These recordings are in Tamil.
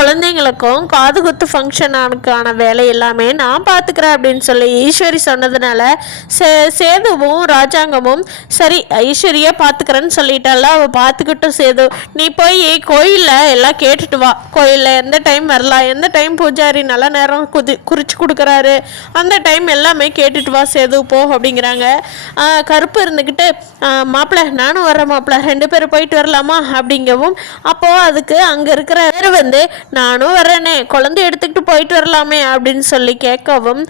குழந்தைங்களுக்கும் காது குத்து ஃபங்க்ஷனுக்கான வேலை எல்லாமே நான் பார்த்துக்கிறேன் அப்படின்னு சொல்லி ஈஸ்வரி சொன்னதுனால சேதுவும் ராஜாங்கமும் சரி ஐஸ்வரியா பார்த்துக்கிறேன்னு சொல்லிட்டால, அவள் பார்த்துக்கிட்டும் சேது நீ போய் கோயிலில் எல்லாம் கேட்டுட்டு வா, கோயிலில் எந்த டைம் வரலாம், எந்த டைம் பூஜாரி நல்ல நேரம் குறித்து கொடுக்குறாரு, அந்த டைம் எல்லாமே கேட்டுட்டு வா சேது போ அப்படிங்கிறாங்க. கருப்பு இருந்துக்கிட்டு மாப்பிள்ளை நானும் வர்றேன் மாப்பிள்ளை, 2 பேரும் போயிட்டு வரலாமா அப்படிங்கவும், அப்போது அதுக்கு அங்கே இருக்கிற வந்து நானும் வர்றேனே குழந்தை எடுத்துக்கிட்டு போயிட்டு வரலாமே அப்படின்னு சொல்லி கேட்கவும்,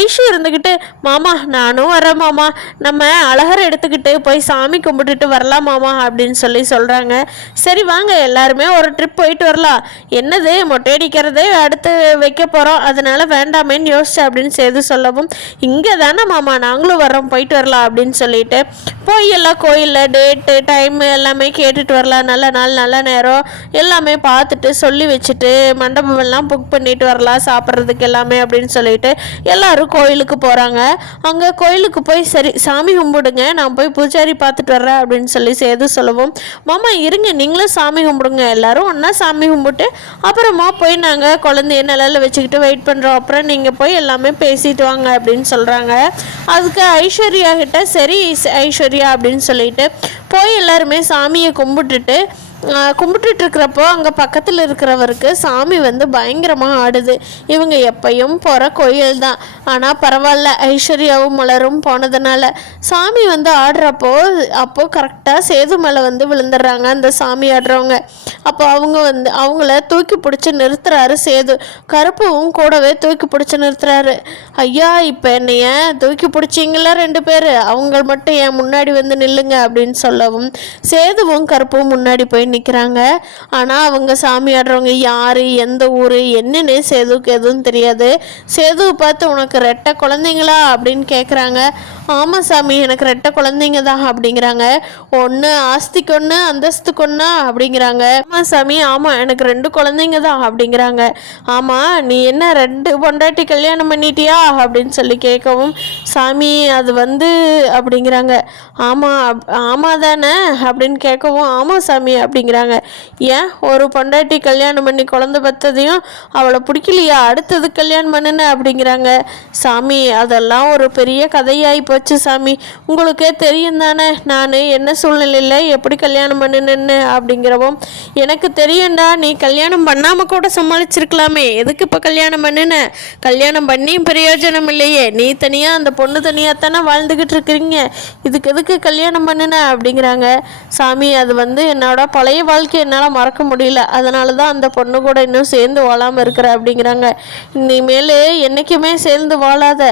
ஐஷு இருந்துக்கிட்டு மாமா நானும் வரேன் மாமா, நம்ம அழகரை எடுத்துக்கிட்டு போய் சாமி கும்பிட்டுட்டு வரலாம் மாமா அப்படின்னு சொல்லி சொல்கிறாங்க. சரி வாங்க எல்லாருமே ஒரு ட்ரிப் போயிட்டு வரலாம், என்னது மொட்டை அடிக்கிறதே அடுத்து வைக்க போகிறோம், அதனால வேண்டாமேன்னு யோசிச்சு அப்படின்னு செய்து சொல்லவும், இங்கே தானே மாமா நாங்களும் வர்றோம் போயிட்டு வரலாம் அப்படின்னு சொல்லிட்டு போய் எல்லாம் கோயிலில் டேட்டு டைம் எல்லாமே கேட்டுட்டு வரலாம், நல்ல நாள் நல்ல நேரம் எல்லாமே பார்த்துட்டு சொல்லி வச்சுட்டு மண்டபம் எல்லாம் புக் பண்ணிட்டு வரலாம் சாப்பிட்றதுக்கு எல்லாமே அப்படின்னு சொல்லிட்டு எல்லாரும் கோயிலுக்கு போகிறாங்க. அங்கே கோயிலுக்கு போய் சரி சாமி கும்பிடுங்க, நான் போய் பூஜாரி பார்த்துட்டு வர்றேன் அப்படின்னு சொல்லி சேது சொல்லவும், மாமா இருங்க நீங்களும் சாமி கும்பிடுங்க, எல்லாரும் ஒன்றா சாமி கும்பிட்டு அப்புறமா போய் நாங்கள் குழந்தைய நிலையில் வச்சுக்கிட்டு வெயிட் பண்ணுறோம், அப்புறம் நீங்கள் போய் எல்லாமே பேசிட்டு வாங்க அப்படின்னு சொல்கிறாங்க. அதுக்கு ஐஸ்வர்யா கிட்ட சரி ஐஸ்வர்யா அப்படின்னு சொல்லிட்டு போய் எல்லாருமே சாமியை கும்பிட்டுட்டு இருக்கிறப்போ அங்கே பக்கத்தில் இருக்கிறவருக்கு சாமி வந்து பயங்கரமாக ஆடுது. இவங்க எப்பையும் போகிற கோயில் தான், ஆனால் பரவாயில்ல ஐஸ்வர்யாவும் மலரும் போனதுனால சாமி வந்து ஆடுறப்போ கரெக்டாக சேது மேலே வந்து விழுந்துடுறாங்க அந்த சாமி ஆடுறவங்க. அப்போ அவங்க வந்து அவங்கள தூக்கி பிடிச்சி நிறுத்துறாரு சேது, கருப்புவும் கூடவே தூக்கி பிடிச்சி நிறுத்துறாரு. ஐயா இப்போ என்னைய தூக்கி பிடிச்சிங்கள 2 பேர், அவங்க மட்டும் என் முன்னாடி வந்து நில்லுங்க அப்படின்னு சொல்லவும் சேதுவும் கருப்பும் முன்னாடி போய் நிற்கிறாங்க. ஆனால் அவங்க சாமி ஆடுறவங்க யார் எந்த ஊர் என்னன்னு சேதுவுக்கு எதுவும் தெரியாது. சேதுவை பார்த்து உனக்கு 2 குழந்தைங்களா அப்படின்னு கேட்குறாங்க. ஆமாம் சாமி எனக்கு 2 குழந்தைங்க தான் அப்படிங்கிறாங்க. ஒன்று ஆஸ்திக்கு ஒன்று அந்தஸ்துக்கு ஒன்றா அப்படிங்கிறாங்க. ஆமாம் சாமி ஆமாம் எனக்கு 2 குழந்தைங்க தான் அப்படிங்கிறாங்க. ஆமாம் நீ என்ன 2 பொண்டாட்டி கல்யாணம் பண்ணிட்டியா அப்படின்னு சொல்லி கேட்கவும், சாமி அது வந்து அப்படிங்கிறாங்க. ஆமாம் தானே அப்படின்னு கேட்கவும், ஆமாம் சாமி அப்படிங்கிறாங்க. ஏன் ஒரு பொண்டாட்டி கல்யாணம் பண்ணி குழந்தை பெற்றதையும் அவளை பிடிக்கலையா அடுத்தது கல்யாணம் பண்ணுன அப்படிங்கிறாங்க. சாமி அதெல்லாம் ஒரு பெரிய கதையாகி போச்சு சாமி, உங்களுக்கே தெரியும் தானே நான் என்ன சூழ்நிலையில் எப்படி கல்யாணம் பண்ணுனேன்னு அப்படிங்கிறவும், எனக்கு தெரியும்டா நீ கல்யாணம் பண்ணாமல் கூட சமாளிச்சிருக்கலாமே, எதுக்கு இப்போ கல்யாணம் பண்ணுன, கல்யாணம் பண்ணியும் பிரயோஜனம் இல்லையே, நீ தனியாக அந்த பொண்ணு தனியாக தானே வாழ்ந்துக்கிட்டு இருக்கிறீங்க, இதுக்கு எதுக்கு கல்யாணம் பண்ணுன அப்படிங்கிறாங்க. சாமி அது வந்து என்னோட பழைய வாழ்க்கை என்னால் மறக்க முடியல, அதனால தான் அந்த பொண்ணு கூட இன்னும் சேர்ந்து வாழாமல் இருக்கிற அப்படிங்கிறாங்க. இனிமேல் என்றைக்குமே சேர்ந்து வாழாத,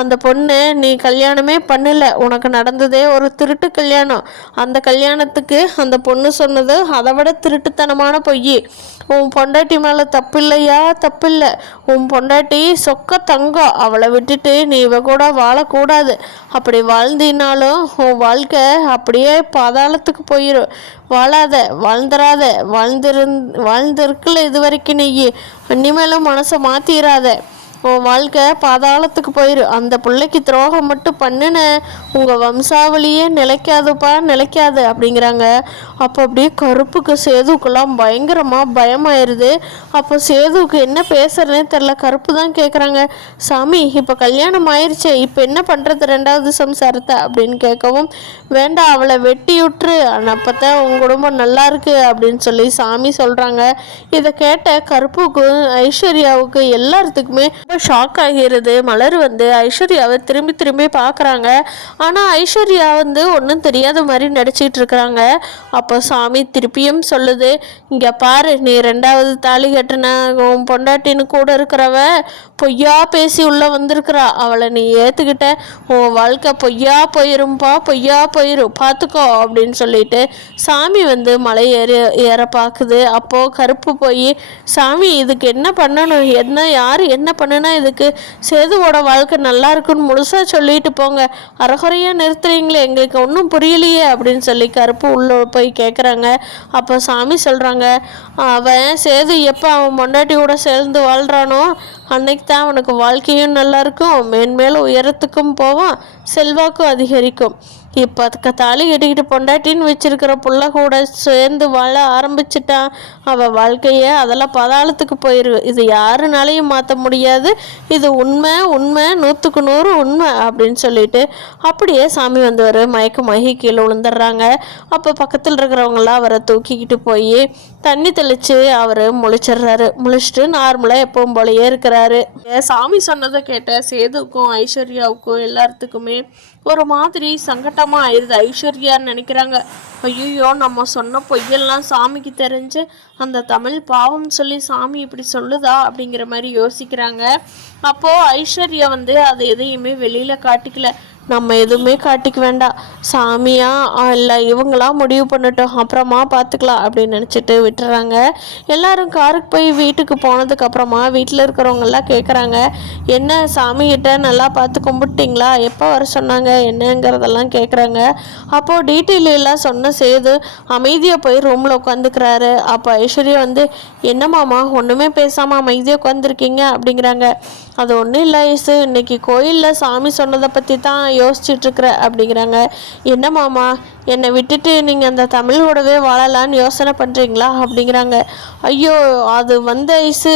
அந்த பொண்ணு நீ கல்யாணமே பண்ணலை, உனக்கு நடந்ததே ஒரு திருட்டு கல்யாணம், அந்த கல்யாணத்துக்கு அந்த பொண்ணு சொன்னது அதை விட திருட்டுத்தனமான பொய், உன் பொண்டாட்டி மேலே தப்பில்லையா தப்பில்லை, உன் பொண்டாட்டி சொக்க தங்கம், அவளை விட்டுட்டு நீ இவ கூட வாழக்கூடாது, அப்படி வாழ்ந்தினாலும் உன் வாழ்க்கை அப்படியே பாதாளத்துக்கு போயிடும், வாழாத வாழ்ந்துராத, வாழ்ந்திருக்கல இது வரைக்கும் நீ இனிமேலும் மனசை மாற்றிடாத, உன் வாழ்க்கை பாதாளத்துக்கு போயிரு, அந்த பிள்ளைக்கு துரோகம் மட்டும் பண்ணுன உங்கள் வம்சாவளியே நிலைக்காதுப்பா நிலைக்காது அப்படிங்கிறாங்க. அப்போ அப்படியே கருப்புக்கு சேதுக்கெல்லாம் பயங்கரமாக பயமாயிருது. அப்போ சேதுவுக்கு என்ன பேசுறதுனே தெரில. கருப்பு தான் கேட்குறாங்க, சாமி இப்போ கல்யாணம் ஆயிடுச்சு இப்போ என்ன பண்ணுறது 2வது சம்சாரத்தை அப்படின்னு கேட்கவும், வேண்டாம் அவளை வெட்டி விட்டுரு, அப்போ தான் உங்கள் குடும்பம் நல்லா இருக்கு அப்படின்னு சொல்லி சாமி சொல்கிறாங்க. இதை கேட்ட கருப்புக்கு ஐஸ்வர்யாவுக்கு எல்லாத்துக்குமே ஷாக் ஆகிறது. மலர் வந்து ஐஸ்வர்யாவை திரும்பி திரும்பி பார்க்குறாங்க. ஆனால் ஐஸ்வர்யா வந்து ஒன்றும் தெரியாத மாதிரி நடிச்சிட்டு இருக்கிறாங்க. அப்போ சாமி திருப்பியும் சொல்லுது, இங்கே பாரு நீ 2வது தாலி கட்டின உன் பொண்டாட்டின்னு கூட இருக்கிறவ பொய்யா பேசி உள்ளே வந்திருக்கிறா, அவளை நீ ஏற்றுக்கிட்ட உன் வாழ்க்கை பொய்யா போயிரும்பா பொய்யா போயிரும் பார்த்துக்கோ அப்படின்னு சொல்லிட்டு சாமி வந்து மலை ஏற பார்க்குது. அப்போது கருப்பு போய், சாமி இதுக்கு என்ன பண்ணணும், யார் என்ன பண்ணுனா இதுக்கு சேதுவோட வாழ்க்கை நல்லா இருக்குன்னு முழுசாக சொல்லிட்டு போங்க, அறகுறையாக நிறுத்துறீங்களே எங்களுக்கு ஒன்றும் புரியலையே அப்படின்னு சொல்லி கருப்பு உள்ளே போய் கேட்குறாங்க. அப்போ சாமி சொல்கிறாங்க, அவன் சேது எப்போ அவன் பொண்டாட்டி கூட சேர்ந்து வாழ்கிறானோ அன்னைக்கு தான் அவனுக்கு வாழ்க்கையும் நல்லாயிருக்கும், மேன்மேலும் உயரத்துக்கும் போவான், செல்வாக்கும் அதிகரிக்கும், இப்போ அதுக்கு தாலி கட்டிக்கிட்டு பொண்டாட்டின்னு வச்சிருக்கிற புள்ள கூட சேர்ந்து வாழ ஆரம்பிச்சிட்டான். அவள் வாழ்க்கையை அதெல்லாம் பாதாளத்துக்கு போயிரு. இது யாருனாலையும் மாற்ற முடியாது. இது உண்மை உண்மை 100க்கு 100 உண்மை அப்படின்னு சொல்லிட்டு அப்படியே சாமி வந்தவர் மயக்கமாகி கீழே விழுந்துடுறாங்க. அப்போ பக்கத்தில் இருக்கிறவங்களாம் அவரை தூக்கிக்கிட்டு போய் தண்ணி தெளித்து அவர் முழிச்சிடுறாரு. முழிச்சிட்டு நார்மலாக எப்பவும் போலயே இருக்கிறாரு. சாமி சொன்னதை கேட்ட சேதுக்கும் ஐஸ்வர்யாவுக்கும் எல்லாத்துக்குமே ஒரு மாதிரி சங்கட்டமாக ஆயிடுது. ஐஸ்வர்யான்னு நினைக்கிறாங்க, ஐயோ நம்ம சொன்ன பொய்யெல்லாம் சாமிக்கு தெரிஞ்சு அந்த தமிழ் பாவம் சொல்லி சாமி இப்படி சொல்லுதா அப்படிங்கிற மாதிரி யோசிக்கிறாங்க. அப்போது ஐஸ்வர்யா அது எதையுமே வெளியில் காட்டிக்கல. நம்ம எதுவுமே காட்டிக்க வேண்டாம், சாமியா இல்லை இவங்களா முடிவு பண்ணட்டும், அப்புறமா பார்த்துக்கலாம் அப்படின்னு நினச்சிட்டு விட்டுறாங்க. எல்லாரும் காருக்கு போய் வீட்டுக்கு போனதுக்கப்புறமா வீட்டில் இருக்கிறவங்கெல்லாம் கேட்குறாங்க, என்ன சாமிகிட்ட நல்லா பார்த்து கும்பிட்டிங்களா, எப்போ வர சொன்னாங்க என்னங்கிறதெல்லாம் கேட்குறாங்க. அப்போது டீட்டெயில் எல்லாம் சொன்ன சேது அமைதியாக போய் ரூமில் உட்காந்துக்கிறாரு. அப்போ ஐஸ்வர்யா என்னமாம்மா ஒன்றுமே பேசாமல் அமைதியாக உட்காந்துருக்கீங்க அப்படிங்கிறாங்க. அது ஒன்றும் இல்லை ஐசு, இன்னைக்கு கோயிலில் சாமி சொன்னதை பற்றி தான் யோசிச்சுட்ருக்குற அப்படிங்கிறாங்க. என்ன மாமா என்னை விட்டுட்டு நீங்கள் அந்த தமிழோடவே வாழலான்னு யோசனை பண்ணுறீங்களா அப்படிங்கிறாங்க. ஐயோ அது ஐசு,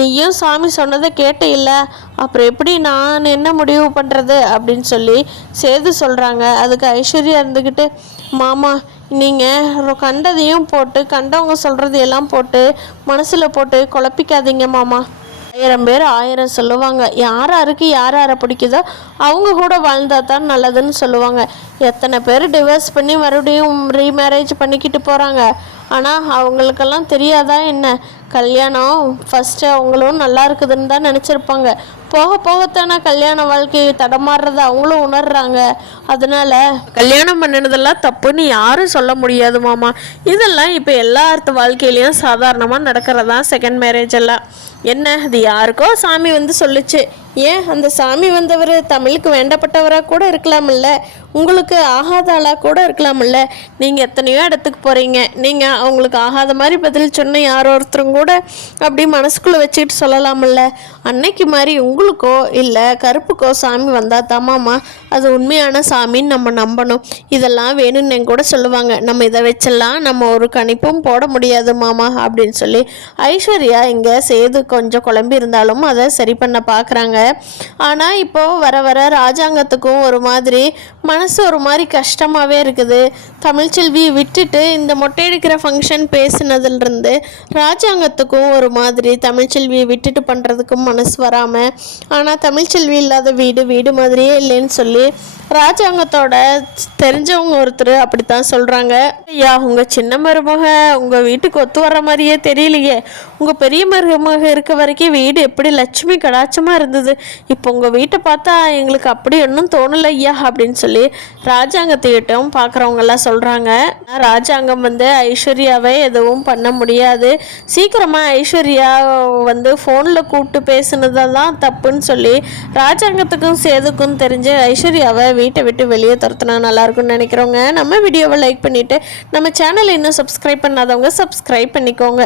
நீயும் சாமி சொன்னதை கேட்ட இல்லை, அப்புறம் எப்படி நான் என்ன முடிவு பண்ணுறது அப்படின்னு சொல்லி சேது சொல்கிறாங்க. அதுக்கு ஐஸ்வர்யா இருந்துக்கிட்டு, மாமா நீங்கள் கண்டதையும் போட்டு கண்டவங்க சொல்கிறது எல்லாம் போட்டு மனசில் போட்டு குழப்பிக்காதீங்க மாமா. 1000 பேர் 1000 சொல்லுவாங்க. யாருக்கு யாரை பிடிக்குதோ அவங்க கூட வாழ்ந்தா தான் நல்லதுன்னு சொல்லுவாங்க. எத்தனை பேர் டிவோர்ஸ் பண்ணி மறுபடியும் ரீமேரேஜ் பண்ணிக்கிட்டு போகிறாங்க. ஆனால் அவங்களுக்கெல்லாம் தெரியாதா என்ன, கல்யாணம் ஃபஸ்ட்டு அவங்களும் நல்லா இருக்குதுன்னு தான் நினச்சிருப்பாங்க. போக போகத்தானே கல்யாண வாழ்க்கையை தடமாறுறத அவங்களும் உணர்றாங்க. அதனால கல்யாணம் பண்ணினதெல்லாம் தப்புன்னு யாரும் சொல்ல முடியாது மாமா. இதெல்லாம் இப்போ எல்லார்த்த வாழ்க்கையிலையும் சாதாரணமாக நடக்கிறதான் செகண்ட் மேரேஜ் எல்லாம். என்ன அது யாருக்கோ சாமி சொல்லுச்சு, ஏன் அந்த சாமி வந்தவர் தமிழுக்கு வேண்டப்பட்டவராக கூட இருக்கலாமில்ல, உங்களுக்கு ஆகாத ஆளாக கூட இருக்கலாமில்ல. நீங்கள் எத்தனையோ இடத்துக்கு போகிறீங்க, நீங்கள் அவங்களுக்கு ஆகாத மாதிரி பதில் சொன்ன யாரோ ஒருத்தரும் கூட அப்படி மனசுக்குள்ளே வச்சுக்கிட்டு சொல்லலாமில்ல. அன்னைக்கு மாதிரி உங்களுக்கோ இல்லை கருப்புக்கோ சாமி வந்தால் தாமாம்மா அது உண்மையான சாமின்னு நம்ம நம்பணும். இதெல்லாம் வேணும்னு கூட சொல்லுவாங்க. நம்ம இதை வச்செல்லாம் நம்ம ஒரு கணிப்பும் போட முடியாது மாமா அப்படின்னு சொல்லி ஐஸ்வர்யா இங்கே சேது கொஞ்சம் குழம்பி இருந்தாலும் அதை சரி பண்ண பார்க்குறாங்க. ஆனால் இப்போது வர வர ராஜாங்கத்துக்கும் ஒரு மாதிரி மனசு ஒரு மாதிரி கஷ்டமாகவே இருக்குது. தமிழ்ச்செல்வி விட்டுட்டு இந்த மொட்டையடிக்கிற ஃபங்க்ஷன் பேசினதுலேருந்து ராஜாங்கத்துக்கும் ஒரு மாதிரி தமிழ்ச்செல்வியை விட்டுட்டு பண்ணுறதுக்கும் மனசு வராமல், ஆனால் தமிழ்ச்செல்வி இல்லாத வீடு மாதிரியே இல்லைன்னு சொல்லி ராஜாங்கத்தோட தெரிஞ்சவங்க ஒருத்தர் அப்படித்தான் சொல்கிறாங்க. ஐயா உங்கள் சின்ன மருமக உங்கள் வீட்டுக்கு ஒத்து வர்ற மாதிரியே தெரியலையே, உங்கள் பெரிய மருமக இருக்க வரைக்கும் வீடு எப்படி லட்சுமி கடாச்சமாக இருந்தது, இப்போ உங்கள் வீட்டை பார்த்தா எங்களுக்கு அப்படி ஒன்றும் தோணலை ஐயா அப்படின்னு சொல்லி ராஜாங்கத்தையிட்டும் பார்க்குறவங்கெல்லாம் சொல்கிறாங்க. ராஜாங்கம் ஐஸ்வர்யாவை எதுவும் பண்ண முடியாது, சீக்கிரமாக ஐஸ்வர்யா ஃபோனில் கூப்பிட்டு பேசுனதெல்லாம் தப்புன்னு சொல்லி ராஜாங்கத்துக்கும் சேதுக்கும் தெரிஞ்சு ஐஸ்வர்யாவை வீட்டை விட்டு வெளியே துரத்துனா நல்லாயிருக்கும்னு நினைக்கிறவங்க நம்ம வீடியோவை லைக் பண்ணிவிட்டு நம்ம சேனலை இன்னும் சப்ஸ்கிரைப் பண்ணாதவங்க சப்ஸ்கிரைப் பண்ணிக்கோங்க.